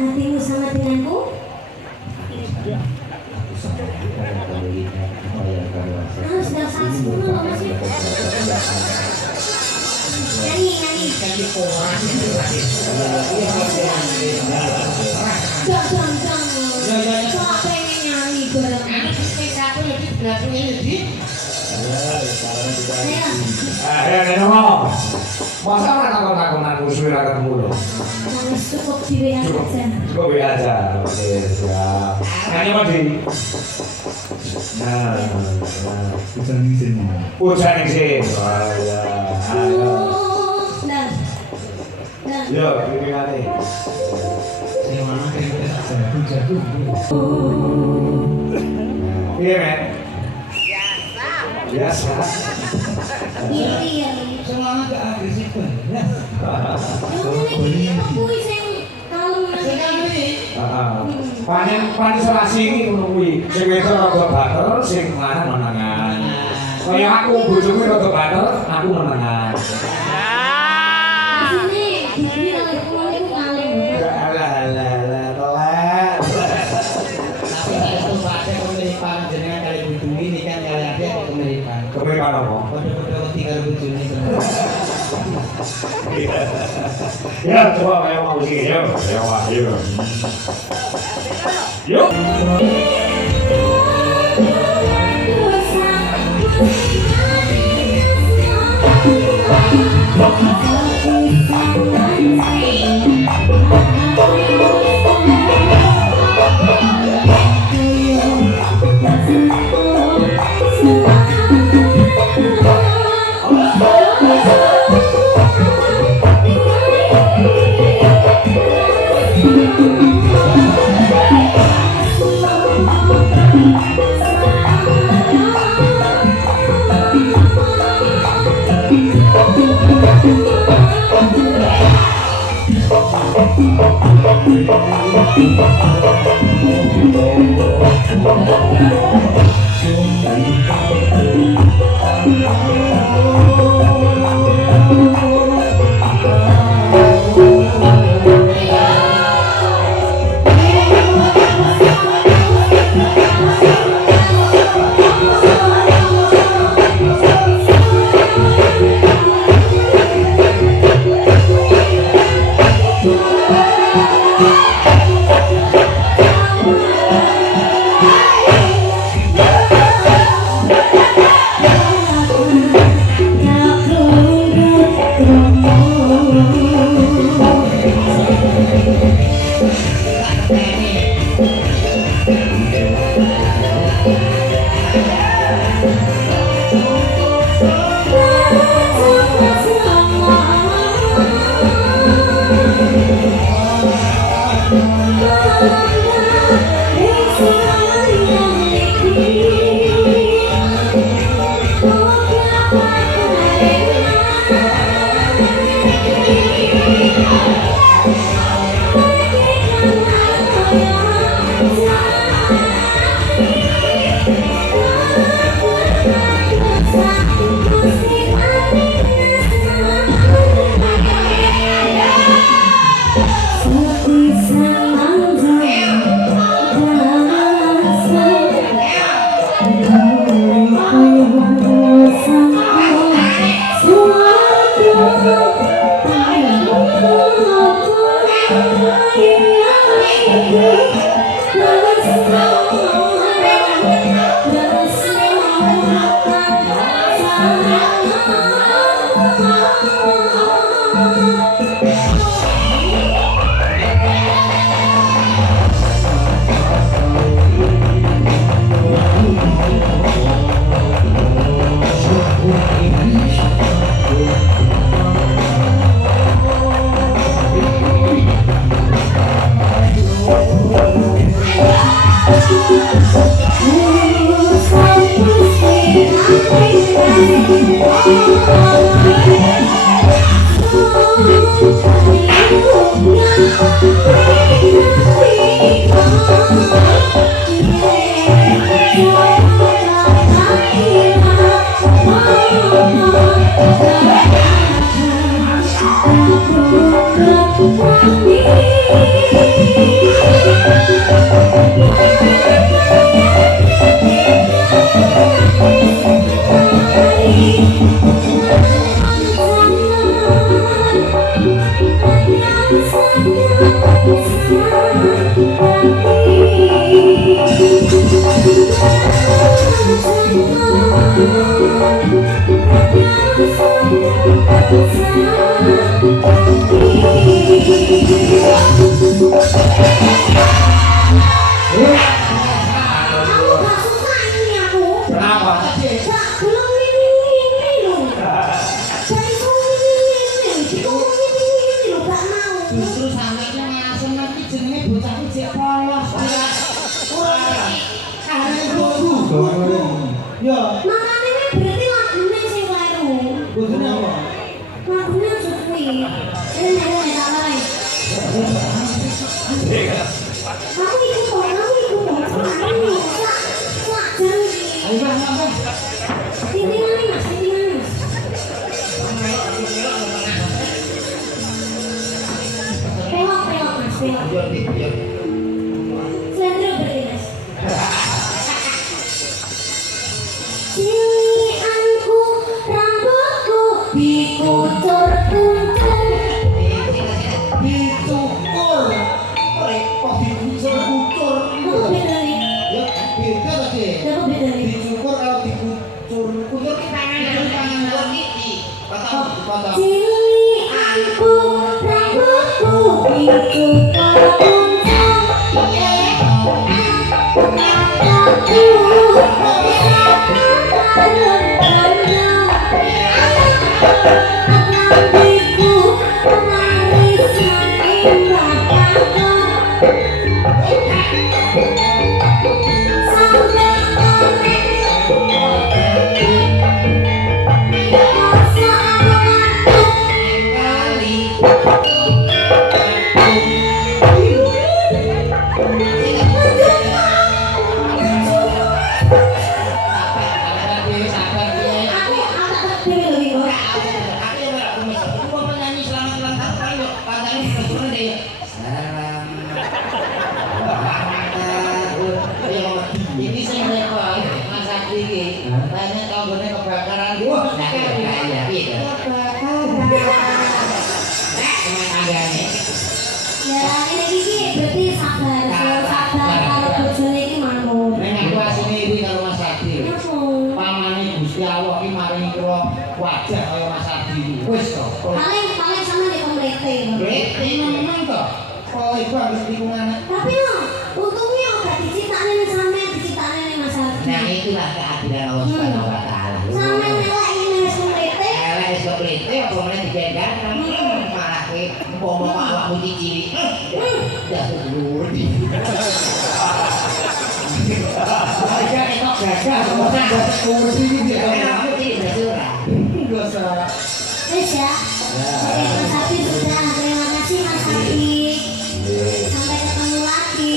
hatimu sama denganku? Sudah saat 10 loh Mas. Nyanyi. Jangan. Kok pengen nyanyi bareng? Aku lebih belakangnya lebih. ngomong. Masa nakon-nakon aku suara ketemu loh. Cukup di WA aja. Cukup WA aja. Oke, siap. Nyanyi apa, Di? Nah. Hujan isin. Hujan isin. Oh, ya. Nah. Yo, pimpinane. Sing mana jatuh. Iya, men. Biasa. Iya. Semangat gak agresif banget. Aku sing kalem. Panen serasi ini menunggu. Sing wedok rada bater, sing lanang menengan. Kaya aku bojoku rada bater, aku menengan. Asine iki kalau niku kalem. Alah. Tapi itu pakai kemiripan jenengan kali butuh ini kan kali ada kemiripan. Kemiripan apa? Pada ketika bujuni semua. Ya, coba kayak mau sih, yuk. Thank you. anaknya masuk nanti jenenge bocah ku cek polos. Arek guru. Ya, Makanya berarti lagunya sing kleru. bojone apa? Lagunya sepi. Ini tak lain. Kamu ikut dong, kamu. Sak jam ini. Ayo Bang, Bang. Titingan nih mas, titingan mas. Pelok mas, pelok. Yo, yo. Slendro berarti mas. Cilianku, rambutku, dikucur-kucur. Dicukur. Repot dikucur-kucur. Apa bedanya? Ya, beda to, Dik. Apa bedanya? Dicukur kalau dikucur. Kucur ki tangan lho iki. Potong. Cilianku, rambutku, dikucur-kucur. Ini sing repot, Mas Adi iki. Banyak tanggane kebakaran. Wah, kaya piye to? Emang tanggane. Ya, ini iki berarti sabar, sabar karo bojone iki manut. Nek aku asine iri karo Mas Adi. Napa? Pamane Gusti Allah iki maringi kula wajah kaya Mas Adi. Wis to. Paling sama di komplete. Memang to. Kalau ibu harus lingkungan. Tapi no, untungnya gak diciptakan nih sampe diciptakan nih Mas Ardi. Nah itulah keadilan Allah Subhanahu wa taala. Sampe nela ini wis komplete. Elek wis keplete apa meneh digendang. Malah kowe umpama awakmu cilik. Ya dhuwur di. Aja etok gagah semua boten kurus iki dia. Aku iki berarti ora. Dosa. Wis ya. Oke, Mas Ardi sudah. Terima kasih Mas Ardi. Sampai ketemu lagi.